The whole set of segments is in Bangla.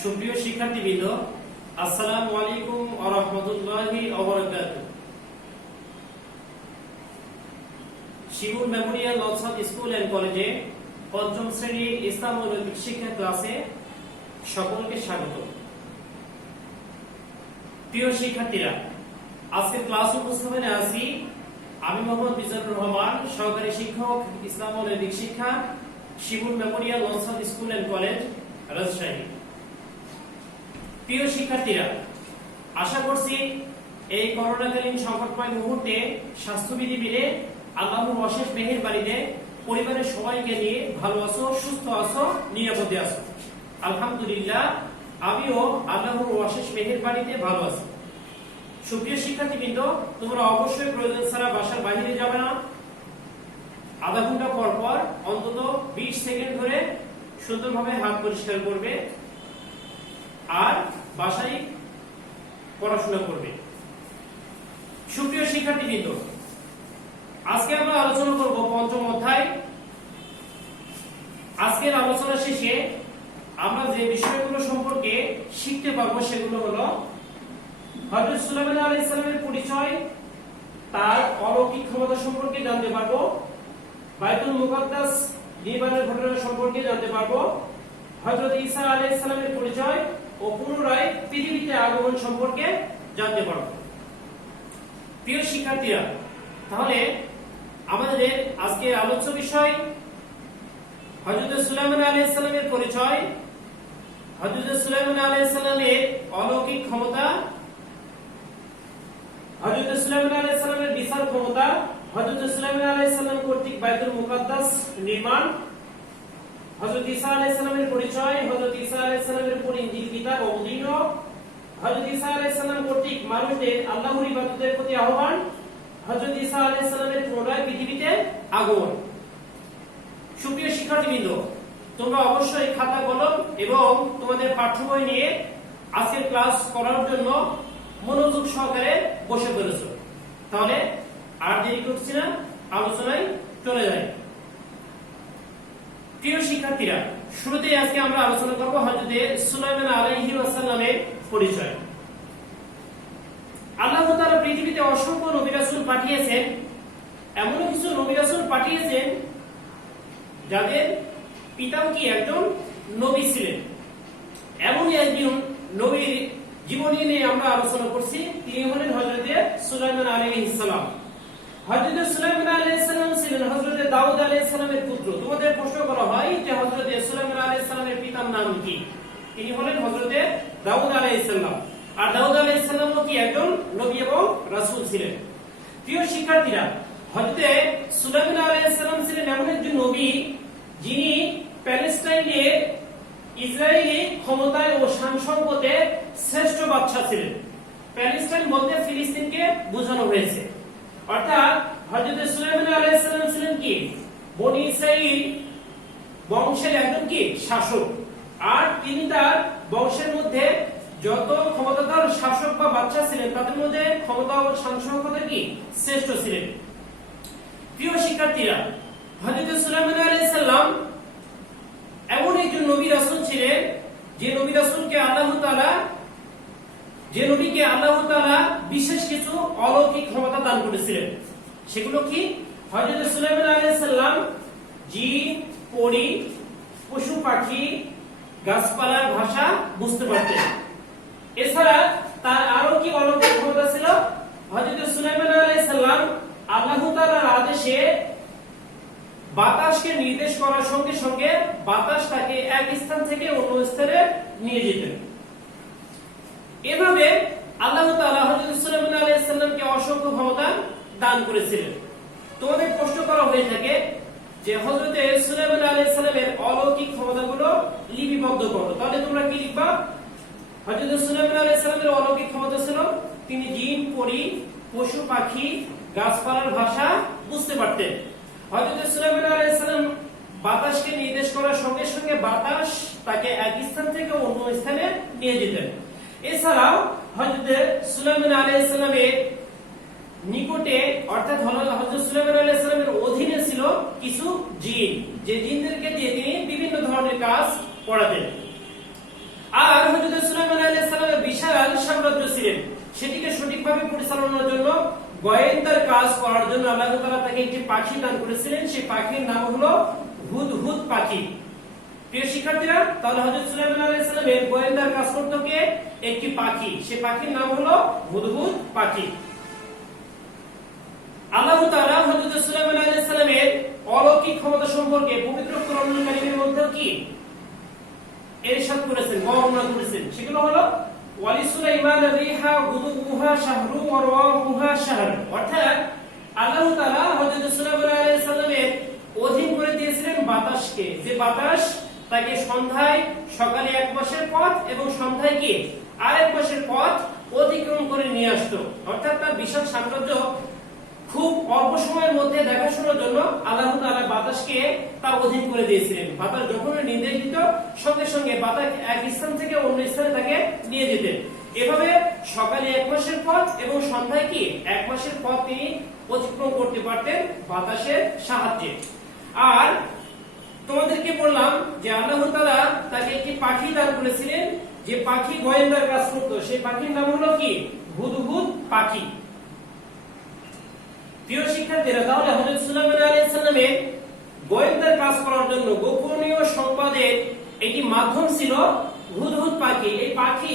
সুপ্রিয় শিক্ষার্থীবৃন্দ, আসসালামু আলাইকুম ওয়া রাহমাতুল্লাহি ওয়া বারাকাতুহু। শিমুল মেমোরিয়াল নওশাদ স্কুল এন্ড কলেজে পঞ্চম শ্রেণী ইসলাম ও নৈতিক শিক্ষা ক্লাসে সকলকে স্বাগত। প্রিয় শিক্ষার্থীরা, আজকে ক্লাস উপস্থাপনে আছি আমি মোহাম্মদ মিজানুর রহমান, সহকারী শিক্ষক, ইসলাম ও নৈতিক শিক্ষা, Shimul memorial Naushad school and college, Rajshahi. প্রিয় শিক্ষার্থীরা, আশা করছি এই করোনাকালীন সংকটময় মুহূর্তে স্বাস্থ্যবিধি মেনে আল্লাহর অশেষ মেহেরবানিতে পরিবারের সবাইকে নিয়ে ভালো আছো, সুস্থ আছো, নিরাপদে আছো। আলহামদুলিল্লাহ, আমিও আল্লাহর অশেষ মেহেরবানিতে ভালো আছি। সুপ্রিয় শিক্ষার্থীবৃন্দ, তোমরা অবশ্যই প্রয়োজন ছাড়া বাসার বাইরে যাবে না। আধা ঘন্টা পর পর অন্তত 20 সেকেন্ড ধরে সুন্দরভাবে হাত পরিষ্কার করবে আর বাসায় পড়াশোনা করবে। সুপ্রিয় শিক্ষার্থীবৃন্দ, আজকে আমরা আলোচনা করব পঞ্চম অধ্যায়। আজকের আলোচনা শেষে আমরা যে বিষয়গুলো সম্পর্কে শিখতে পারবো সেগুলো হলো হযরত সুলাইমান আলাইহিস সালামের পরিচয়, তার অলৌকিক ক্ষমতা সম্পর্কে জানতে পারবো, বাইতুল মুকাদ্দাস নির্মাণের ঘটনা সম্পর্কে জানতে পারবো, হযরত ঈসা আলাইহিস সালামের পরিচয় ও পুনরায় পৃথিবীতে আগমন সম্পর্কে জানতে পারব। প্রিয় শিক্ষার্থীরা, তাহলে আমাদের আজকে আলোচ্য বিষয় হযরত সুলাইমান আলাইহিস সালামের পরিচয়, হযরত সুলাইমান আলাইহিস সালামের অলৌকিক ক্ষমতা, হযরত সুলাইমান আলাইহিস সালামের বিশাল ক্ষমতা, হযরত সুলাইমান আলাইহিস সালাম কর্তৃক বাইতুল মুকাদ্দাস নির্মাণ, হযরত ঈসা আলাইহিস সালামের পরিচয়, হযরত ঈসা আলাইহিস সালামের উপর ইনজিল কিতাব অবতীর্ণ, হযরত ঈসা আলাইহিস সালাম কর্তৃক মানুষদের আল্লাহর ইবাদতের প্রতি আহ্বান, হযরত ঈসা আলাইহিস সালামের পুনরায় পৃথিবীতে আগমন। সুপ্রিয় শিক্ষার্থীবৃন্দ, তোমরা অবশ্যই খাতা কলম এবং তোমাদের পাঠ্য বই নিয়ে আজকের ক্লাস করার জন্য মনোযোগ সহকারে বসে পড়েছো। তাহলে আর দেরি করছি না, আলোচনায় চলে যাই। প্রিয় শিক্ষার্থীরা, শুরুতেই আজকে আমরা আলোচনা করব হযরত সুলাইমান আলাইহিস সালামের পরিচয়। আল্লাহ তাআলা পৃথিবীতে অসংখ্য নবী রাসূল পাঠিয়েছেন। এমন কিছু নবী রাসূল পাঠিয়েছেন যাদের পিতাও কি একজন নবী ছিলেন। এমনই একজন নবীর জীবনী নিয়ে আমরা আলোচনা করছি। তিনি হলেন হযরত সুলাইমান আলাইহিস সালাম। হযরত সুলাইমান আলাইহিস সালাম ছিলেন হযরত দাউদ আলাইহিস সালামের পুত্র। তোমাদের প্রশ্ন করা হয় যে হযরত সুলাইমান আলাইহিস সালামের পিতার নাম কি? তিনি হলেন হযরত দাউদ আলাইহিস সালাম। আর দাউদ আলাইহিস সালামও কি একজন নবী এবং রাসূল ছিলেন। প্রিয় শিক্ষার্থীরা, হযরত সুলাইমান আলাইহিস সালাম ছিলেন এমন একজন নবী যিনি প্যালেস্টাইনে ইসরায়েলি ক্ষমতায় ও শান সম্পদে শ্রেষ্ঠ বাদশা ছিলেন। প্যালেস্টাইন বলতে ফিলিস্তিনকে বোঝানো হয়েছে। অর্থাৎ হযরত সুলাইমান আলাইহিস সালাম ছিলেন কি বনি ইসরাইল বংশের একজন কি শাসক। আর তিনি তার বংশের মধ্যে যত ক্ষমতাধর শাসক বা বাদশা ছিলেন তাদের মধ্যে ক্ষমতা ও শাসনকতা কি শ্রেষ্ঠ ছিলেন। প্রিয় শিক্ষার্থীরা, হযরত সুলাইমান আলাইহিস সালাম এমন একজন নবী রাসূল ছিলেন যে নবী রাসূলকে আল্লাহ তাআলা বিশেষ কিছু অলৌকিক ক্ষমতা দান করেছিলেন। সেগুলো কি? হযরত সুলাইমান আলাইহিস সালাম জিন, পরী, পশু পাখি, গাছপালার ভাষা বুঝতে পারতেন। এছাড়া তার আরো কি অলৌকিক ক্ষমতা ছিল? হযরত সুলাইমান আলাইহিস সালাম আল্লাহ তাআলার আদেশে বাতাসকে নির্দেশ করার সঙ্গে সঙ্গে বাতাস তাকে এক স্থান থেকে অন্য স্থানে নিয়ে যেতেন। এভাবে আল্লাহ তাআলা হযরত সুলাইমান আলাইহিস সালামকে অসংখ্য ক্ষমতা দান করেছিলেন। তোমাদের প্রশ্ন করা হয়ে থাকে যে হযরত সুলাইমান আলাইহিস সালামের অলৌকিক ক্ষমতাগুলো লিপিবদ্ধ করো। তাহলে তোমরা কি লিখবা? হযরত সুলাইমান আলাইহিস সালামের অলৌকিক ক্ষমতা ছিল তিনি জিন, পরী, পশু পাখি, গাছপালার ভাষা বুঝতে পারতেন। হযরত সুলাইমান আলাইহিস সালাম বাতাসকে নির্দেশ করার সঙ্গে সঙ্গে বাতাস তাকে এক স্থান থেকে অন্য স্থানে নিয়ে যেতেন। এছাড়াও হযরত সুলাইমান আলাইহিস সালামের নিকটে অর্থাৎ হযরত সুলাইমান আলাইহিস সালামের অধীনে ছিল কিছু জিন, যে জিনদেরকে দিয়ে তিনি বিভিন্ন ধরনের কাজ করাতেন। আর হযরত সুলাইমান আলাইহিস সালামের বিশাল সাম্রাজ্য ছিলেন, সেটিকে সঠিকভাবে পরিচালনার জন্য গোয়েন্দার কাজ করার জন্য আল্লাহ তাআলা তাকে একটি পাখি দান করেছিলেন। সেই পাখির নাম হলো হুদহুদ পাখি। প্রিয় শিক্ষার্থীরা, তাহলে হযরত সুলাইমান আলাইহিস সালামের গোয়েন্দার কাজ করতে গিয়ে একটি পাখি, সেই পাখির নাম হলো হুদহুদ পাখি। আল্লাহ তাআলা হযরত সুলাইমান আলাইহিস সালামের অলৌকিক ক্ষমতা সম্পর্কে পবিত্র কোরআনুল কারীমের মধ্যে কি ইরশাদ করেছেন, বর্ণনা করেছেন, সেগুলো হলো ওয়ালিসুলাইমান রিহা গুদুহা শাহরু ওয়া রাওহুহা শাহর। অর্থাৎ আল্লাহ তাআলা হযরত সুলাইমান আলাইহিস সালামের অধীন করে দিয়েছিলেন বাতাসকে, যে বাতাস তাকে সন্ধ্যায় সকালে এক মাসের পথ এবং সন্ধ্যায় কি আরেক মাসের পথ অতিক্রম করে নিয়ে আসতো। অর্থাৎ তার বিশাল সাম্রাজ্য খুব অল্প সময়ের মধ্যে দেখাশোনার জন্য আল্লাহ তাআলা বাতাসকে তার অধীন করে দিয়েছিলেন। বাতাস যখন নির্দেশ দিত সঙ্গে সঙ্গে বাতাস এক স্থান থেকে অন্য স্থানে তাকে নিয়ে যেতেন। এভাবে সকালে এক মাসের পথ এবং সন্ধ্যায় কি এক মাসের পথ তিনি অতিক্রম করতে পারতেন বাতাসের সাহায্যে। আর তোমাদেরকে বললাম যে আল্লাহ তাআলা তাকে একটি পাখি দান করেছিলেন, যে পাখি গোয়েন্দার কাজ করতো, সেই পাখির নাম হলো কি হুদহুদ পাখি। প্রিয় শিক্ষার্থীরা, তাহলে হযরত সুলাইমান আলাইহিস সালামের গোয়েন্দার কাজ করার জন্য গোপনীয় সংবাদের একটি মাধ্যম ছিল হুদহুদ পাখি। এই পাখি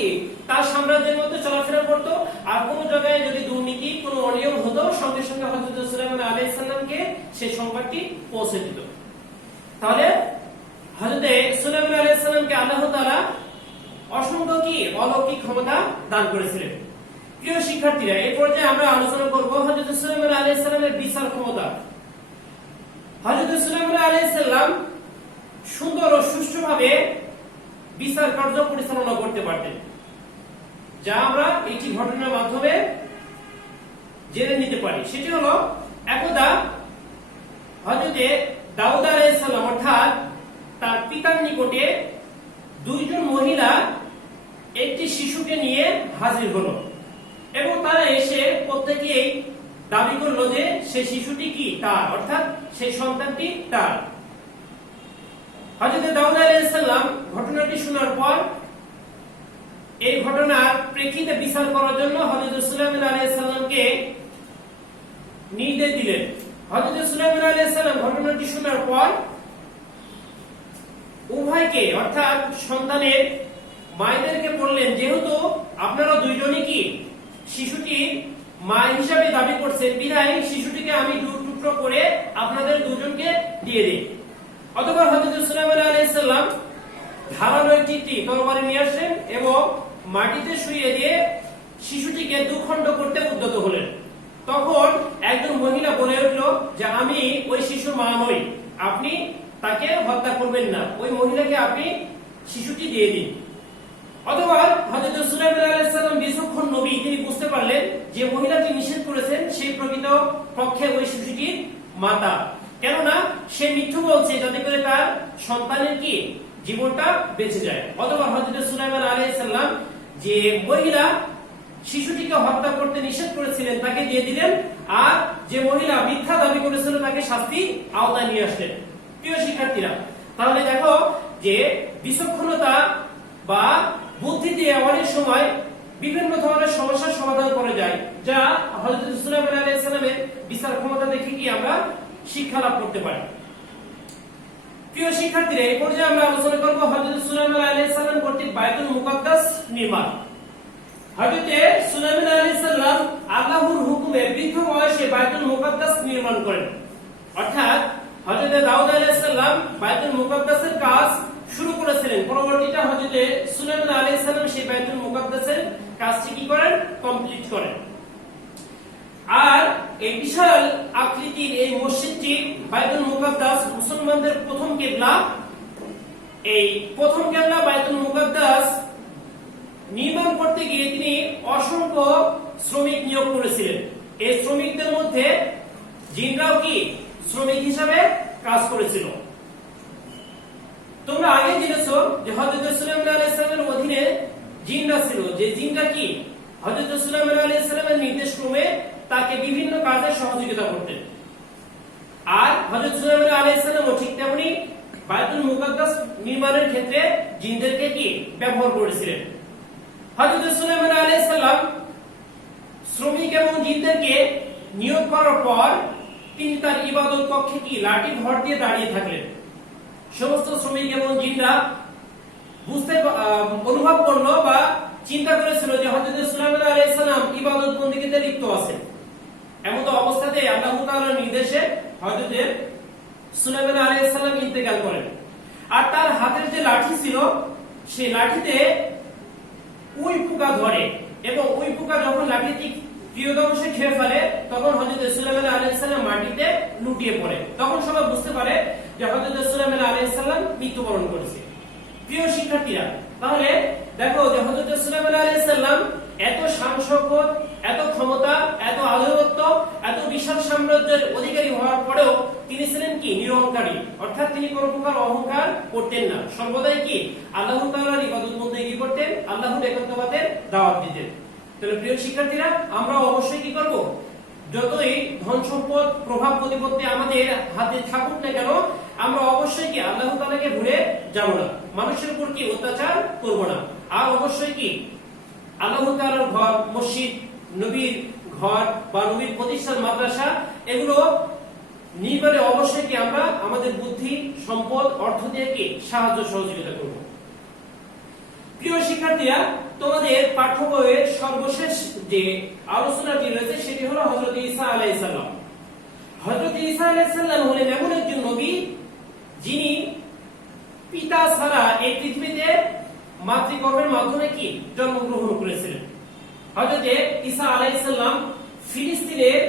তার সাম্রাজ্যের মধ্যে চলাফেরা করত, আর কোন জায়গায় যদি দুর্নীতি কোনো অনিয়ম হতো সঙ্গে সঙ্গে হযরত সুলাইমান আলাইহিস সালামকে সেই সংবাদটি পৌঁছে দিত। তাহলে হযরত সুলাইমান আলাইহিস সালামকে আল্লাহ তাআলা অসংখ্য কি অলৌকিক ক্ষমতা দান করেছিলেন। প্রিয় শিক্ষার্থীরা, এই পর্যায়ে আমরা আলোচনা করব হযরত সুলাইমান আলাইহিস সালামের বিচার ক্ষমতা। হযরত সুলাইমান আলাইহিস সালাম সুন্দর ও সুষ্ঠুভাবে বিচার কার্য পরিচালনা করতে পারতেন, যা আমরা একটি ঘটনার মাধ্যমে জেনে নিতে পারি। সেটি হলো একদা হযরত দাউদ আলাইহিস সালাম অর্থাৎ তার পিতার নিকটে দুইজন মহিলা একটি শিশুকে নিয়ে হাজির হলো এবং তারা এসে প্রত্যেকেই দাবি করলো যে সেই শিশুটি কি তার, অর্থাৎ সেই সন্তানটি তার। হযরত দাউদ আলাইহিস সালাম ঘটনাটি শোনার পর এই ঘটনার প্রেক্ষিতে বিচার করার জন্য হযরত সুলাইমান আলাইহিস সালামকে নির্দেশ দিলেন। হযরত সুলাইমান আলাইহিস সালাম ঘটনাটি শোনার পর উভয়কে অর্থাৎ সন্তানের মায়েদেরকে বললেন, যেহেতু আপনারা দুইজনই কি শিশুটির মা হিসাবে দাবি করছেন, বিধায় শিশুটিকে আমি দু টুকরো করে আপনাদের দুজনকে দিয়ে দিই। অতঃপর হযরত সুলাইমান আলাইহিস সালাম ধারালো একটি তরবারি নিয়ে আসলেন এবং মাটিতে শুইয়ে দিয়ে শিশুটিকে দুখণ্ড করতে উদ্যত হলেন। তখন একজন মহিলা বলে উঠল যে আমি ওই শিশুর মা নই, আপনি তাকে হত্যা করবেন না, ওই মহিলাকে আপনি শিশুটি দিয়ে দিন। অথবা হযরত সুলাইমান আলাইহিস সালাম বিচক্ষণ নবী, তিনি বুঝতে পারলেন যে মহিলাটি নিষেধ করেছেন সেই প্রকৃত পক্ষে ওই শিশুটির মাতা, কেননা সে মিথ্যা বলছে যাতে করে তার সন্তানের কি জীবনটা বেঁচে যায়। অথবা হযরত সুলাইমান আলাইহিস সালাম যে মহিলা শিশুটিকে হত্যা করতে নিষেধ করেছিলেন তাকে দিয়ে দিলেন, আর যে মহিলা মিথ্যা দাবি করেছিল তাকে শাস্তি আওতায় নিয়ে আসলেন। প্রিয় শিক্ষার্থীরা, তাহলে দেখো যে বিচক্ষণতা বা বুদ্ধি দিয়ে অনেক সময় বিভিন্ন ধরনের সমস্যার সমাধান করা যায়, যা হযরত সুলাইমান আলাইহিস সালামের বিচার ক্ষমতা দেখে কি আমরা শিক্ষা লাভ করতে পারি। প্রিয় শিক্ষার্থীরা, এই পর্যায়ে আমরা আলোচনা করব হযরত সুলাইমান আলাইহিস সালাম কর্তৃক বাইতুল মুকাদ্দাস নির্মাণ। হযরত সুলাইমান আলাইহিস সালাম আল্লাহর হুকুমে বৃদ্ধ বয়সে বাইতুল মুকাদ্দাস নির্মাণ করেন। অর্থাৎ হযরত দাউদ আলাইহিস সালাম বাইতুল মুকাদ্দাসের কাজ শুরু করেছিলেন, পরবর্তীতে হযরত সুলাইমান আলাইহিস সালাম সেই বাইতুল মুকাদ্দাসের কাজটি কি করেন, কমপ্লিট করেন। আর এই বিশাল আকৃতির এই মসজিদটি বাইতুল মুকাদ্দাস মুসলমানদের প্রথম কিবলা। এই প্রথম কিবলা বাইতুল মুকাদ্দাস নির্মাণ করতে গিয়ে তিনি অসংখ্য শ্রমিক নিয়োগ করেছিলেন। এই শ্রমিকদের মধ্যে জিনরাও কি শ্রমিক হিসাবে কাজ করেছিল। তোমরা আগে জেনেছো যে হযরত সুলাইমান আলাইহিস সালামের অধীনে জিনরা ছিল, যে জিনরা কি হযরত সুলাইমান আলাইহিস সালামের নির্দেশ ক্রমে তাকে বিভিন্ন কাজে সহযোগিতা করতেন। আর হযরত সুলাইমান আলাইহিস সালামও ঠিক তেমনি বায়তুল মুকাদ্দাস নির্মাণের ক্ষেত্রে জিনদেরকে কি ব্যবহার করেছিলেন। হযরত সুলাইমান আলাইহিস সালাম শ্রমিক এবং জিনদেরকে নিয়োগ করার পর তিনি তার ইবাদত কক্ষে কি লাঠি ভর দিয়ে দাঁড়িয়ে থাকলেন। সমস্ত শ্রমিক এবং জিনরা অনুভব করলো বা চিন্তা করেছিল যে হযরত সুলাইমান আলাইহিস সালাম ইবাদত বন্দেগীতে লিপ্ত আছেন। এমন অবস্থাতে আল্লাহ তাআলার নির্দেশে হযরত সুলাইমান আলাইহিস সালাম ইন্তেকাল করেন। আর তার হাতের যে লাঠি ছিল সেই লাঠিতে উই পোকা ধরে এবং উই পোকা যখন লাঠিটি প্রিয়দংশে খেয়ে ফেলে তখন হযরত সুলাইমান আলাইহিস সালাম মাটিতে লুটিয়ে পড়ে। তখন সবাই বুঝতে পারে যে হযরত সুলাইমান আলাইহিস সালাম মৃত্যুবরণ করেছে। প্রিয় শিক্ষার্থীরা, তাহলে দেখো যে হযরত সুলাইমান আলাইহিস সালাম এত শান শওকত, এত ক্ষমতা, এত আধিপত্য, এত বিশাল সাম্রাজ্যের অধিকারী হওয়ার পরেও তিনি ছিলেন কি নিরহংকারী, অর্থাৎ তিনি কোনো প্রকার অহংকার করতেন না। সর্বদাই কি আল্লাহ তাআলার ইবাদত বন্দেগী করতেন, আল্লাহর একত্ববাদের দাওয়াত দিতেন। তাহলে প্রিয় শিক্ষার্থীরা, আমরা অবশ্যই কি করব, যতই ধন সম্পদ প্রভাব প্রতিপত্তি আমাদের হাতে থাকুক না কেন, আমরা অবশ্যই কি আল্লাহ তাআলাকে ভুলে যাব না, মানুষের উপর কি অত্যাচার করব না। আর অবশ্যই কি আল্লাহ তাআলার ঘর, মসজিদ, নবীর ঘর বা নবীর প্রতিষ্ঠান, মাদ্রাসা এগুলো নির্মাণে অবশ্যই কি আমরা আমাদের বুদ্ধি, সম্পদ, অর্থ দিয়ে কি সাহায্য সহযোগিতা করব। প্রিয় শিক্ষার্থীরা, তোমাদের পাঠ্য বইয়ের সর্বশেষ যে আলোচনাটি রয়েছে সেটি হলো হযরত ঈসা আলাইহিস সালাম। হযরত ঈসা আলাইহিস সালাম হলেন এমন একজন নবী যিনি পিতা ছাড়া এই পৃথিবীতে মাতৃগর্ভের মাধ্যমে কি জন্মগ্রহণ করেছিলেন। হযরত ঈসা আলাইহিস সালাম ফিলিস্তিনের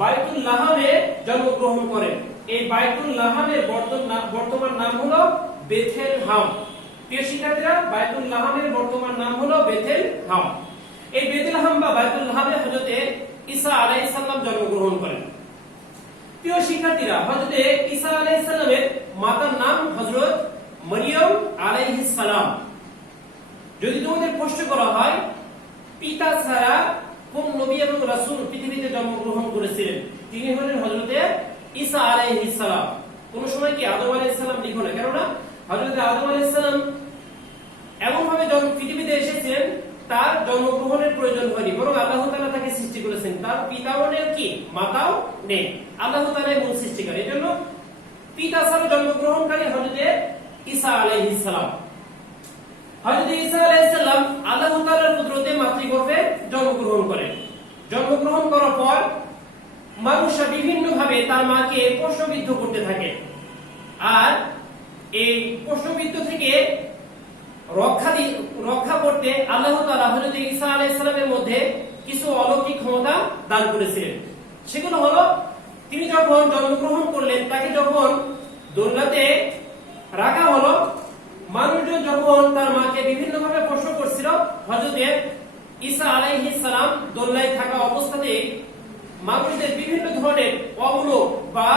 বাইতুল লাহামে জন্মগ্রহণ করেন। এই বাইতুল লাহামের বর্তমান নাম হলো বেথেলহাম। প্রিয় শিক্ষার্থীরা, বাইতুল লাহামের বর্তমান নাম হলো বেথেলহাম। এই বেথেলহাম বা বাইতুল লাহামে হযরত ঈসা আলাইহিস সালাম জন্মগ্রহণ করেন। প্রিয় শিক্ষার্থীরা, হযরত ঈসা আলাইহিস সালামের মাতার নাম হযরত মরিয়ম আলাইহিস সালাম। যদি তোমাদের প্রশ্ন করা হয় পিতা ছাড়া কোন নবী এবং রাসূল পৃথিবীতে জন্মগ্রহণ করেছিলেন, তিনি হলেন হযরত ঈসা আলাইহিস সালাম। কোন সময় কি আদম আলাইহিস সালাম লিখো না, কেননা হযরত আদম আলাইহিস সালাম এমন ভাবে পৃথিবীতে এসেছিলেন তার জন্মগ্রহণের প্রয়োজন হয়নি, বরং আল্লাহ তাআলা তাকে সৃষ্টি করেছেন। তার পিতাও নেই কি মাতাও নেই, আল্লাহ তাআলাই মূল সৃষ্টিকারী। এজন্য পিতা ছাড়া জন্মগ্রহণকারী হযরত ঈসা আলাইহিস সালাম। হযরত ঈসা আলাইহিস সালাম আল্লাহ তাআলার কুদরতে মাতৃগর্ভে জন্মগ্রহণ করেন। জন্মগ্রহণ করার পর মানুষরা বিভিন্ন ভাবে তার মাকে প্রশ্নবিদ্ধ করতে থাকে। আর এই প্রশ্নবিদ্ধ থেকে রক্ষা করতে আল্লাহ তাআলা হযরত ঈসা আলাইহিস সালামের মধ্যে কিছু অলৌকিক ক্ষমতা দান করেছিলেন। সেগুলো হলো, তিনি যখন জন্মগ্রহণ করলেন তাকে যখন দোলনাতে রাখা হলো, মানুষজন যখন তার মাকে বিভিন্ন ভাবে প্রশ্ন করছিল, হযরত ঈসা আলাইহিস সালাম দোলনায় থাকা অবস্থাতে মানুষদের বিভিন্ন ধরনের অমূলক বা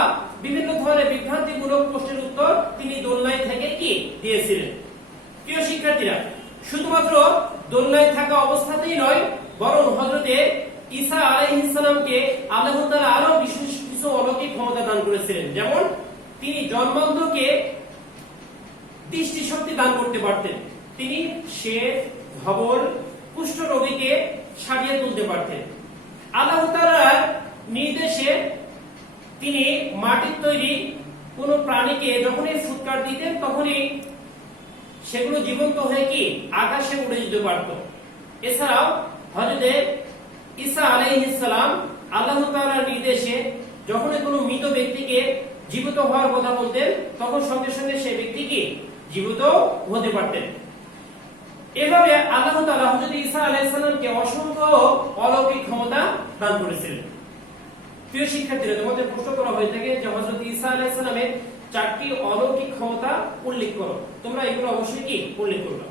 বিভিন্ন ধরনের বিভ্রান্তিমূলক প্রশ্নের উত্তর তিনি দোলনায় থেকে কি দিয়েছিলেন। প্রিয় শিক্ষার্থীরা, শুধুমাত্র দোলনায় থাকা অবস্থাতেই নয়, বরং হযরত ঈসা আলাইহিস সালামকে আল্লাহ তাআলা আরো বিশেষ কিছু অলৌকিক ক্ষমতা দান করেছিলেন। যেমন তিনি জন্মান্ধকে দৃষ্টি শক্তি দান করতে পারতেন, তিনি শেষ, ধবল, কুষ্ঠ রোগীকে সারিয়ে তুলতে পারতেন। আল্লাহ তাআলার নির্দেশে তিনি মাটির তৈরি কোন প্রাণীকে যখনই ফুৎকার দিতেন তখনই সেগুলো জীবন্ত হয়ে কি আকাশে উড়ে যেতে পারত। এছাড়াও হযরত ঈসা আলাইহিস সালাম আল্লাহ তাআলার নির্দেশে যখনই কোনো মৃত ব্যক্তিকে জীবিত হওয়ার কথা বলতেন তখন সঙ্গে সঙ্গে সেই ব্যক্তিকে জীবিত হতে পারতেন। এভাবে আল্লাহ তাআলা হযরত ঈসা আলাইহিস সালামকে অসংখ্য অলৌকিক ক্ষমতা দান করেছিলেন। প্রিয় শিক্ষার্থীরা, তোমাদের প্রশ্ন করা হয়ে থাকে যে হযরত ঈসা আলাইহিস সালামের 4টি অলৌকিক ক্ষমতা উল্লেখ করো। তোমরা এগুলো অবশ্যই কি উল্লেখ করবে।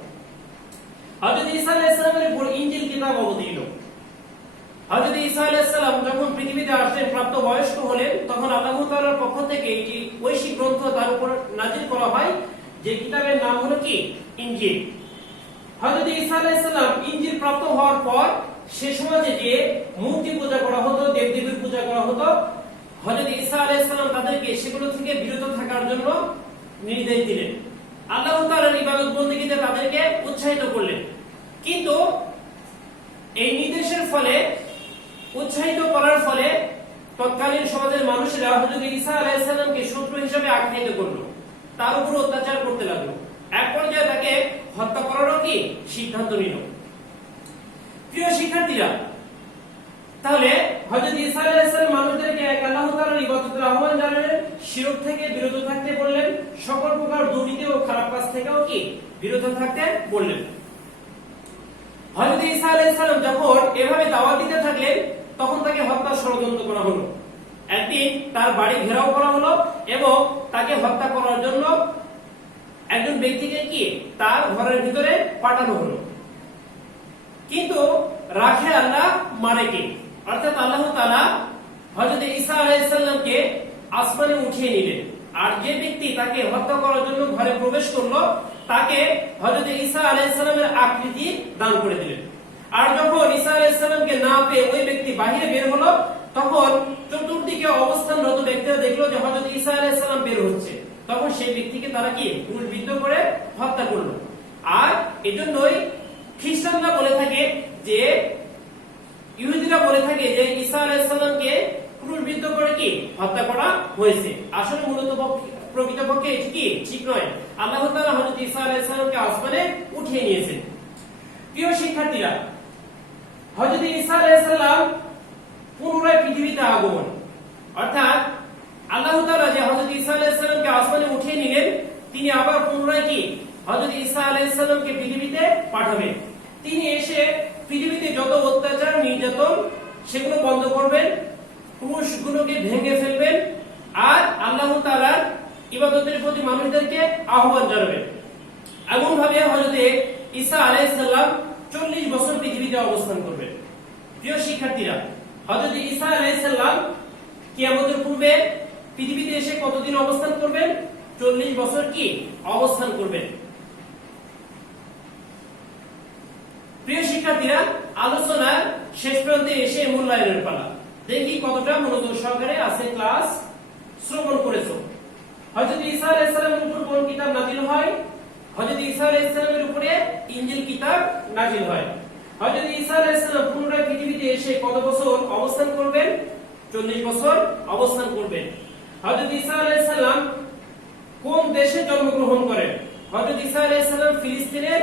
হযরত ঈসা আলাইহিস সালামের উপর ইনজিল কিতাব অবতীর্ণ। হযরত ঈসা আলাইহিস সালাম যখন পৃথিবীতে আসলেন, প্রাপ্ত বয়স্ক হলেন, তখন আল্লাহ তাআলার পক্ষ থেকে একটি ঐশী গ্রন্থ তার উপর নাযিল করা হয়, যে কিতাবের নাম হলো কি ইনজিল। হযরত ঈসা আলাইহিস সালাম ইনজিল প্রাপ্ত হওয়ার পর সে সমাজে যে মূর্তি পূজা করা হতো, দেবদেবীর পূজা করা হতো, হযরত ঈসা আলাইহিস সালাম তাদেরকে সেগুলো থেকে বিরত থাকার জন্য নির্দেশ দিলেন, আল্লাহ তাআলার ইবাদত বন্দেগীতে তাদেরকে উৎসাহিত করলেন। কিন্তু এই নির্দেশের ফলে, উৎসাহিত করার ফলে তৎকালীন সমাজের মানুষেরা হযরত ঈসা আলাইহিস সালামকে শত্রু হিসেবে আখ্যায়িত করলো, তার উপর অত্যাচার করতে লাগলো। এক পর্যায়ে তাকে হত্যা করারও কি সিদ্ধান্ত নিল। প্রিয় শিক্ষার্থীরা, তাহলে হযরত ঈসা আলাইহিস সালাম মানুষদেরকে এক আল্লাহ তাআলার ইবাদতের আহ্বান জানালেন, শিরক থেকে বিরত থাকতে বললেন, সকল প্রকার দুর্নীতি ও খারাপ কাজ থেকেও কি বিরত থাকতে বললেন। হযরত ঈসা আলাইহিস সালাম যখন এভাবে দাওয়াত দিতে থাকলেন, তখন তাকে হত্যার ষড়যন্ত্র করা হলো। একদিন তার বাড়ি ঘেরাও করা হলো এবং তাকে হত্যা করার জন্য একজন ব্যক্তিকে কি তার ঘরের ভিতরে পাঠানো হলো। কিন্তু রাখে আল্লাহ, মারে কে? অর্থাৎ আল্লাহ তাআলা হযরত ঈসা আলাইহিস সালামকে আসমানে উঠিয়ে নিলেন, আর যে ব্যক্তি তাকে হত্যা করার জন্য ঘরে প্রবেশ করলো তাকে হযরত ঈসা আলাইহিস সালামের আকৃতি দান করে দিলেন। আর যখন ঈসা আলাইহিস সালামকে না পেয়ে ওই ব্যক্তি বাহিরে বের হলো, তখন চতুর্দিকে অবস্থানরত ব্যক্তিরা দেখলো যে হযরত ঈসা আলাইহিস সালাম বের হচ্ছে, তখন সেই ব্যক্তিকে তারা কি ক্রুশবিদ্ধ করে হত্যা করলো। আর এজন্যই খ্রিস্টানরা বলে থাকে যে, ইহুদিরা বলে থাকে যে ঈসা আলাইহিস সালামকে ক্রুশবিদ্ধ করে কি হত্যা করা হয়েছে। আসলে মূলত প্রকৃতপক্ষে এটি কি ঠিক নয়। আল্লাহ তাআলা হযরত ঈসা আলাইহিস সালামকে আসমানে উঠিয়ে নিয়েছেন। প্রিয় শিক্ষার্থীরা, হযরত ঈসা আলাইহিস সালাম পুনরায় পৃথিবীতে আগমন, অর্থাৎ আল্লাহ তাআলা যে হযরত ঈসা আলাইহিস সালামকে আসমানে উঠিয়ে নিলেন, তিনি আবার পুনরায় কি হযরত ঈসা আলাইহিস সালামকে পৃথিবীতে পাঠাবেন। তিনি এসে পৃথিবীতে যত অত্যাচার নির্যাতন সেগুলো বন্ধ করবেন, ক্রুশগুলোকে ভেঙে ফেলবেন, আর আল্লাহ তাআলার ইবাদতের প্রতি মানুষদেরকে আহ্বান জানাবেন। এমন ভাবে হযরত ঈসা আলাইহিস সালাম 40 বছর পৃথিবীতে অবস্থান করবেন। প্রিয় শিক্ষার্থীরা, হযরত ঈসা আলাইহিস সালাম কিয়ামতের পূর্বে পৃথিবীতে এসে কতদিন অবস্থান করবেন? 40 বছর কি অবস্থান করবেন। প্রিয় শিক্ষার্থীরা, আলোচনার শেষ প্রান্তে এসে মূল্যায়নের পালা। দেখি কতটা মনোযোগ সহকারে আছে ক্লাস শ্রবণ করেছো। হযরত ঈসা আলাইহিস সালামের উপর কোন কিতাব নাযিল হয়? হযরত ঈসা আলাইহিস সালামের উপরে ইনজিল কিতাব নাযিল হয়। হযরত ঈসা আলাইহিস সালাম পুনরায় পৃথিবীতে এসে কত বছর অবস্থান করবেন? 40 বছর অবস্থান করবেন। হযরত ঈসা আলাইহিস সালাম কোন দেশে জন্মগ্রহণ করেন? হযরত ঈসা আলাইহিস সালাম ফিলিস্তিনের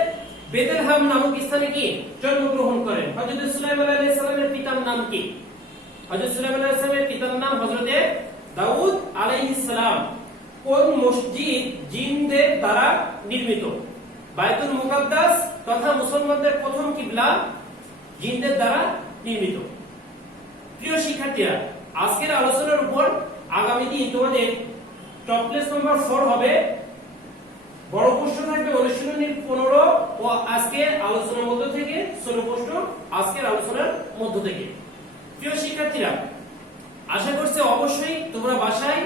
বেথলেহেম নামক স্থানে কি জন্মগ্রহণ করেন। হযরত সুলাইমান আলাইহিস সালামের পিতার নাম কি? হযরত সুলাইমান আলাইহিস সালামের পিতার নাম হযরত দাউদ আলাইহিস সালাম। কোন মসজিদ জিনদের দ্বারা নির্মিত? বাইতুল মুকাদ্দাস তথা মুসলমানদের প্রথম কিবলা জিনদের দ্বারা নির্মিত। প্রিয় শিক্ষার্থীরা, আজকের আলোচনার উপর আগামী দিন তোমাদের টপিক নাম্বার 4 হবে। বড় প্রশ্ন থাকবে অনুশীলনী 15 ও আজকের আলোচনার মধ্য থেকে ছোট প্রশ্ন আজকের আলোচনার মধ্য থেকে। প্রিয় শিক্ষার্থীরা, আশা করছি অবশ্যই তোমরা বাসায়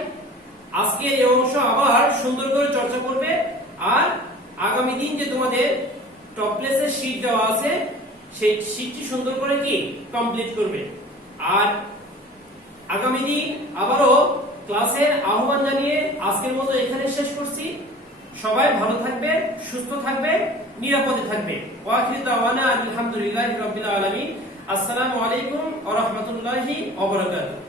আজকে এই অংশ আবার সুন্দর করে চর্চা করবে, আর আগামী দিন যে তোমাদের টপলেসের শীট দেওয়া আছে সেই শীটটি সুন্দর করে কি কমপ্লিট করবে। আর আগামী দিন আবারও ক্লাসের আহ্বান জানিয়ে আজকের মতো এখানে শেষ করছি। সবাই ভালো থাকবে, সুস্থ থাকবে, নিরাপদে থাকবে। ওয়া আখিরু দাওয়ানা আলহামদুলিল্লাহি রাব্বিল আলামিন। আসসালামু আলাইকুম ওয়া রাহমাতুল্লাহি ওয়া বারাকাতুহু।